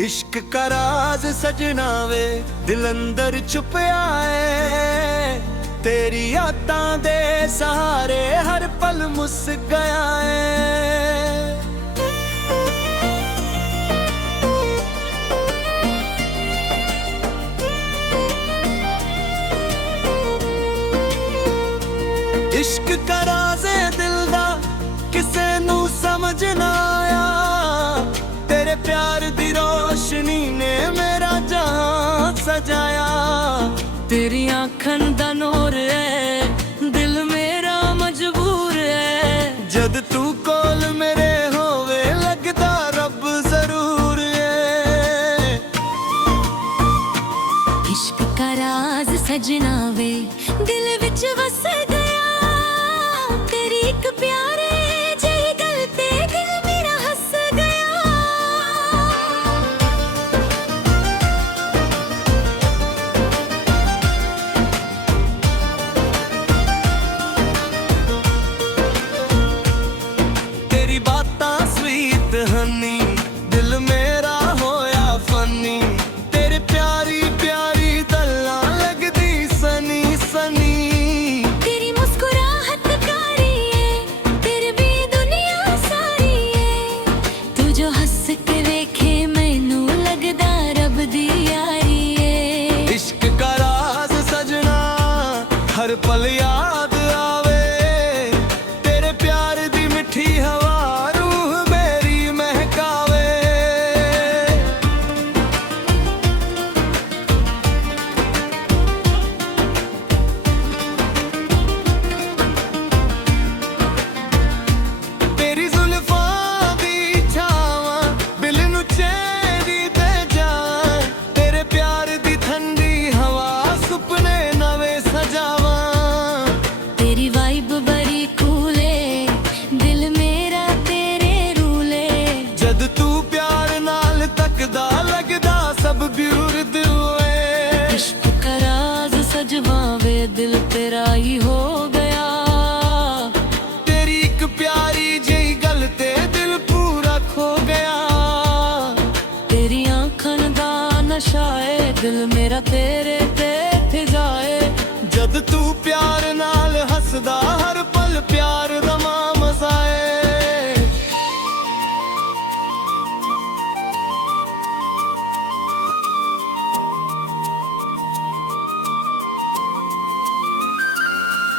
इश्क का राज सजना वे दिल अंदर छुपया है, तेरी यादां दे सहारे हर पल मुस गया है। इश्क का राज दिल दा किसे नू समझ ना आया, तेरे प्यार दी रोशनी ने मेरा जहां सजाया। तेरी आँखन दा नूर है, दिल मेरा मजबूर है। जद तू कोल मेरे होवे लगदा रब जरूर है। इश्क का राज सजना वे दिल विच वस गया, तेरी एक प्यारे जेही गल ते दिल मेरा हस गया। तेरी बातां स्वीट हनी, दिल मेरा होया फनी। तेरे प्यारी प्यारी गल्लां लगदी सनी सनी। तेरी मुस्कुराहट प्यारी है, तेरे भी दुनिया सारी है। तू जो हंस के वेखे मैनू लगदा रब दी यारी है। इश्क का राज सजना हर पल याद आवे, तेरे प्यार दी मिठी हवा रूह मेरी महकावे। तेरी जुल्फां दी छावां दिल नू चैन दे जान, तेरे प्यार दी ठंडी हवा सुपने नवे सजावां। तेरी वाइब बड़ी कूले, दिल मेरा तेरे रूले। जद तू प्यार नाल तकदा लगदा सब ब्यूर दुए। इश्क का राज सजवावे दिल तेरा ही हो गया। तेरी एक प्यारी जेही गल ते दिल पूरा खो गया। तेरी आँखन दा नशा है, दिल मेरा तेरे ते फिजाए। जद तू प्यार नाल हसदा हर पल प्यार दा मजा है।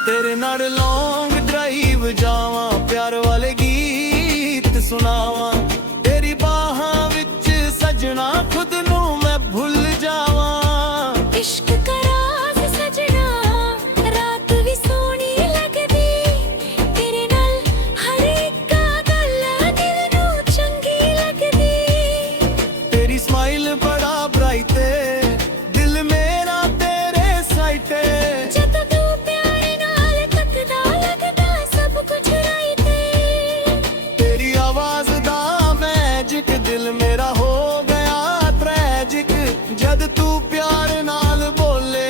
तेरे नाल लॉन्ग ड्राइव जावां, प्यार वाले गीत सुनावां। तेरी बाहां विच सजना खुद नू मैं भुल जावां। इश्क का राज सजना रात भी सोहनी लगदी, तेरे नाल हर एक गल दिल नू चंगी लगदी। तेरी स्माइल बड़ा ब्राइट है, दिल मेरा तेरे साइट है। जद तू प्यार नाल तकदा लगदा सब कुछ राइट है। तेरी आवाज दा मैजिक दिल मेरा हो गया ट्रैजिक। जद तू प्यार नाल बोले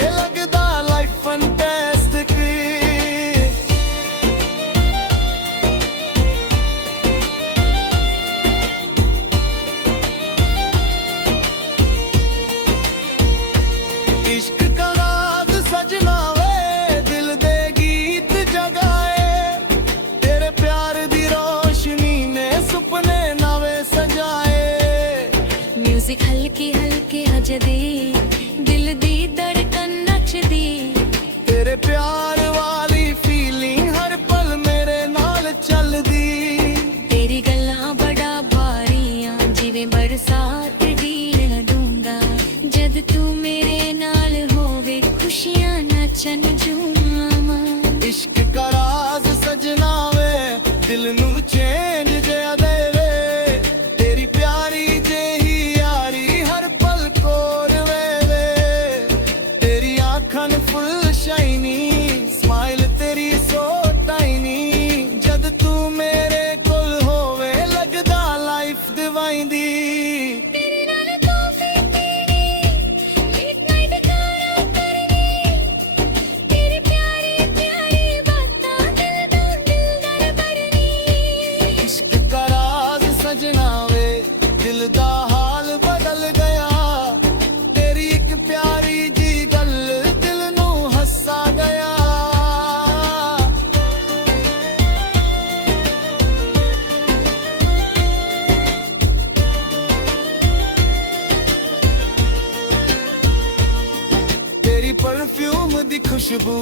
ਤੇਰੀ ਪਰਫਿਊਮ ਦੀ ਖੁਸ਼ਬੂ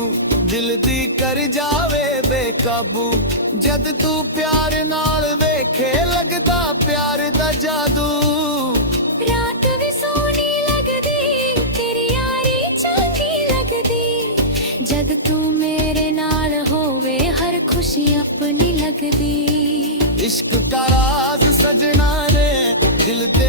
ਦਿਲ ਦੀ ਕਰ ਜਾਵੇ ਬੇਕਾਬੂ ਜਦ ਤੂੰ ਪਿਆਰ ਨਾਲ ਵੇਖੇ ਲੱਗਦਾ ਪਿਆਰ ਦਾ ਜਾਦੂ ਰਾਤ ਵੀ ਸੋਹਣੀ ਲੱਗਦੀ ਤੇਰੀ ਯਾਰੀ ਚੰਗੀ ਲੱਗਦੀ ਜਦ ਤੂੰ ਮੇਰੇ ਨਾਲ ਹੋਵੇ ਹਰ ਖੁਸ਼ੀ ਆਪਣੀ ਲੱਗਦੀ इश्क का राज सजना ने दिल ते